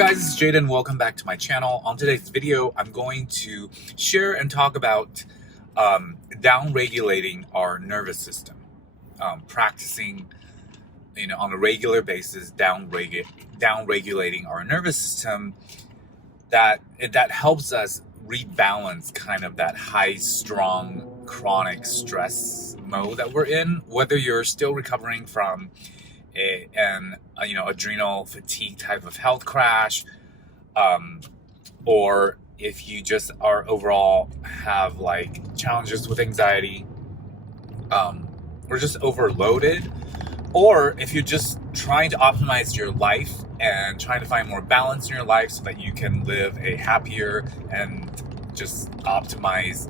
guys, it's Jaden. Welcome back to my channel. On today's video, I'm going to share and talk about down-regulating our nervous system. Practicing, on a regular basis, down-regulating our nervous system. That helps us rebalance kind of that high-strung chronic stress mode that we're in, whether you're still recovering from an adrenal fatigue type of health crash, or if you just are overall have like challenges with anxiety, or just overloaded, or if you're just trying to optimize your life and trying to find more balance in your life so that you can live a happier and just optimize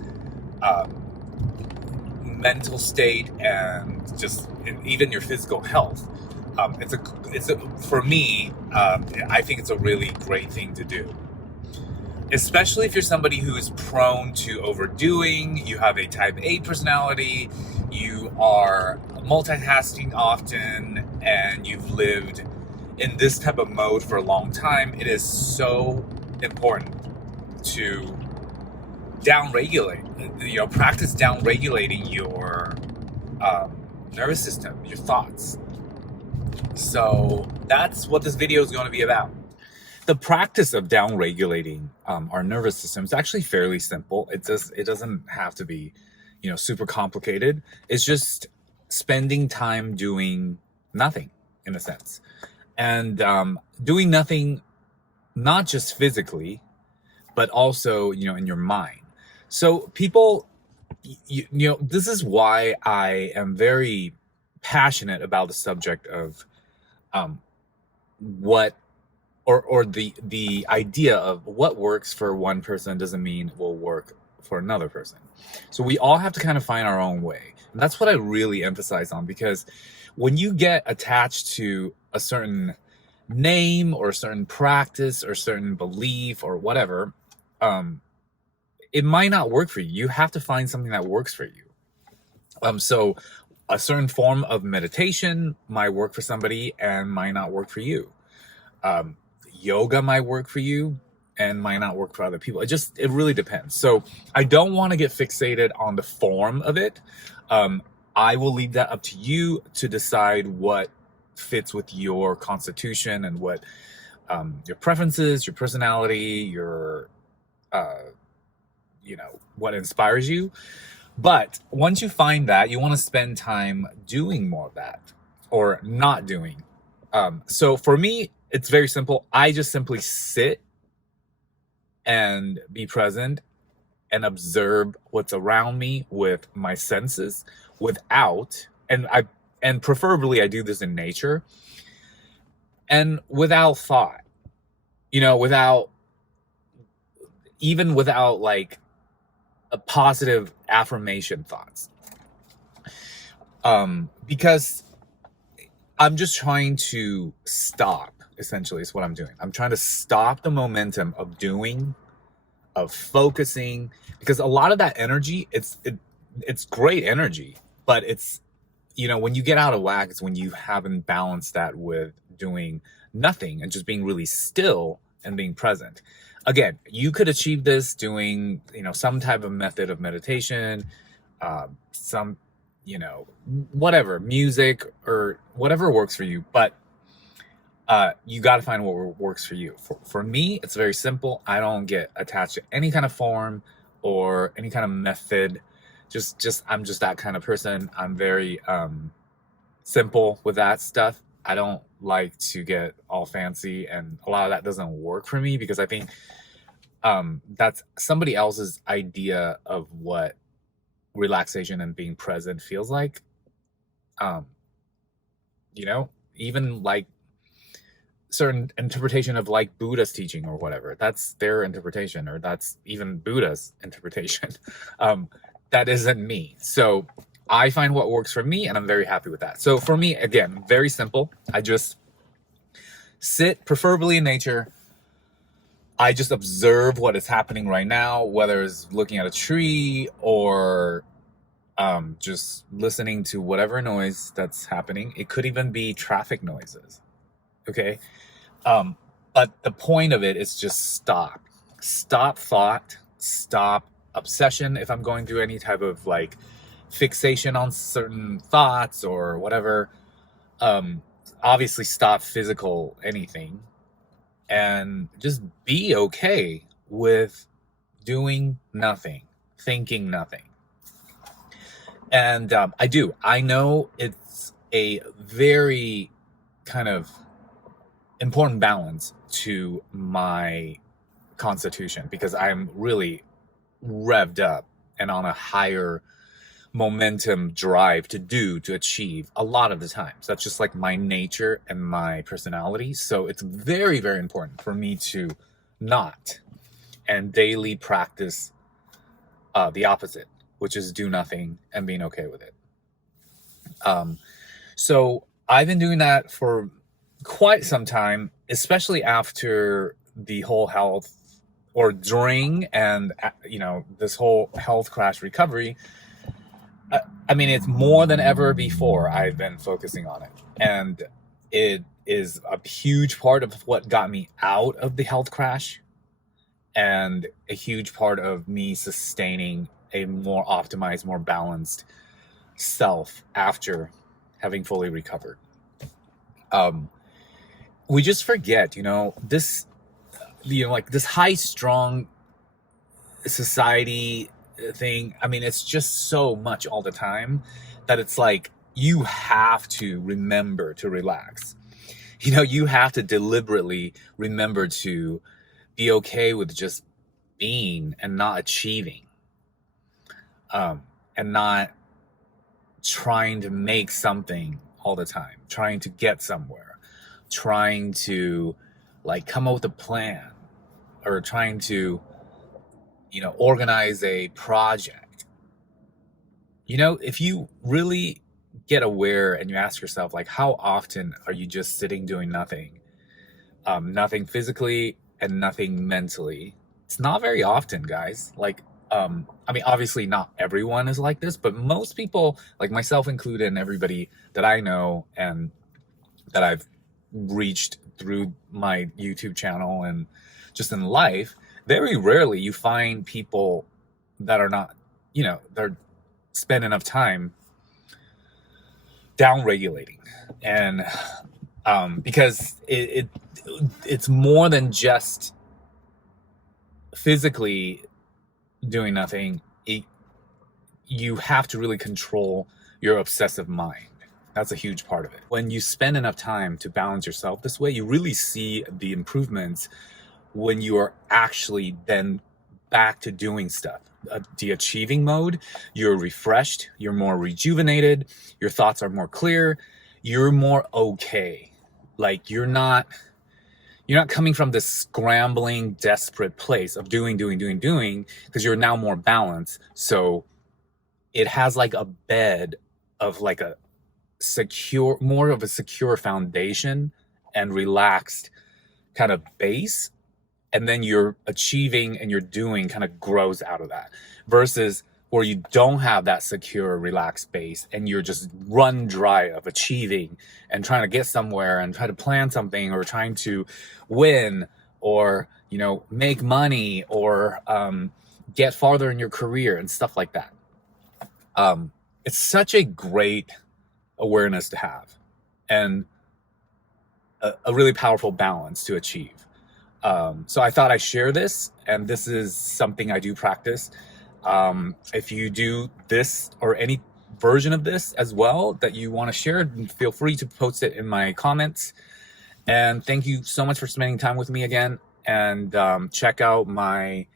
mental state and just even your physical health. For me, I think it's a really great thing to do, especially if you're somebody who is prone to overdoing, you have a type A personality, you are multitasking often, and you've lived in this type of mode for a long time. It is so important to down-regulate, practice down-regulating your nervous system, your thoughts. So that's what this video is going to be about. The practice of down-regulating our nervous system is actually fairly simple. It doesn't have to be, super complicated. It's just spending time doing nothing, in a sense, and doing nothing, not just physically, but also in your mind. So people, this is why I am very passionate about the subject of the idea of what works for one person doesn't mean will work for another person. So we all have to kind of find our own way. And that's what I really emphasize on, because when you get attached to a certain name or a certain practice or certain belief or whatever, it might not work for you. You have to find something that works for you. So a certain form of meditation might work for somebody and might not work for you. Yoga might work for you and might not work for other people. It really depends. So I don't want to get fixated on the form of it. I will leave that up to you to decide what fits with your constitution and what your preferences, your personality, your what inspires you. But once you find that, you want to spend time doing more of that or not doing. So for me, it's very simple. I just simply sit and be present and observe what's around me with my senses and preferably I do this in nature and without thought, without like a positive affirmation thoughts. Because I'm just trying to stop, essentially, is what I'm doing. I'm trying to stop the momentum of doing, of focusing, because a lot of that energy, it's great energy, but it's, when you get out of whack, it's when you haven't balanced that with doing nothing and just being really still and being present. Again, you could achieve this doing, some type of method of meditation, some, whatever, music or whatever works for you. But you got to find what works for you. For me, it's very simple. I don't get attached to any kind of form or any kind of method. I'm just that kind of person. I'm very simple with that stuff. I don't like to get all fancy, and a lot of that doesn't work for me because I think that's somebody else's idea of what relaxation and being present feels like. Even like certain interpretation of like Buddha's teaching or whatever, that's their interpretation, or that's even Buddha's interpretation. That isn't me. So I find what works for me and I'm very happy with that. So for me, again, very simple. I just sit, preferably in nature. I just observe what is happening right now, whether it's looking at a tree or just listening to whatever noise that's happening. It could even be traffic noises. Okay. But the point of it is just stop. Stop thought, stop obsession. If I'm going through any type of like fixation on certain thoughts or whatever, obviously stop physical anything and just be okay with doing nothing, thinking nothing. And I know it's a very kind of important balance to my constitution because I'm really revved up and on a higher momentum drive to achieve a lot of the times. That's just like my nature and my personality. So it's very, very important for me to not and daily practice the opposite, which is do nothing and being okay with it. So I've been doing that for quite some time, especially after the whole health or during and, this whole health crash recovery. I mean, it's more than ever before I've been focusing on it. And it is a huge part of what got me out of the health crash and a huge part of me sustaining a more optimized, more balanced self after having fully recovered. We just forget, this, like this high strong society thing. I mean, it's just so much all the time that it's like you have to remember to relax. You have to deliberately remember to be okay with just being and not achieving, and not trying to make something all the time, trying to get somewhere, trying to like come up with a plan or trying to, organize a project. If you really get aware and you ask yourself, like, how often are you just sitting doing nothing? Nothing physically and nothing mentally. It's not very often, guys. Like, I mean, obviously not everyone is like this, but most people, like myself included, and everybody that I know and that I've reached through my YouTube channel and just in life, very rarely you find people that are not, they're spend enough time downregulating. And because it's more than just physically doing nothing. You have to really control your obsessive mind. That's a huge part of it. When you spend enough time to balance yourself this way, you really see the improvements when you are actually then back to doing stuff. The achieving mode, you're refreshed, you're more rejuvenated, your thoughts are more clear, you're more okay. Like you're not coming from this scrambling, desperate place of doing, because you're now more balanced. So it has like a bed of like a secure, more of a secure foundation and relaxed kind of base. And then you're achieving and you're doing kind of grows out of that, versus where you don't have that secure, relaxed base and you're just run dry of achieving and trying to get somewhere and try to plan something or trying to win or, make money or get farther in your career and stuff like that. It's such a great awareness to have and a really powerful balance to achieve. So I thought I'd share this, and this is something I do practice. If you do this or any version of this as well that you want to share, feel free to post it in my comments. And thank you so much for spending time with me again. And check out my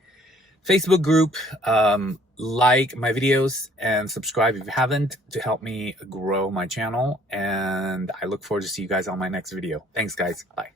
Facebook group, like my videos, and subscribe if you haven't to help me grow my channel. And I look forward to see you guys on my next video. Thanks, guys. Bye.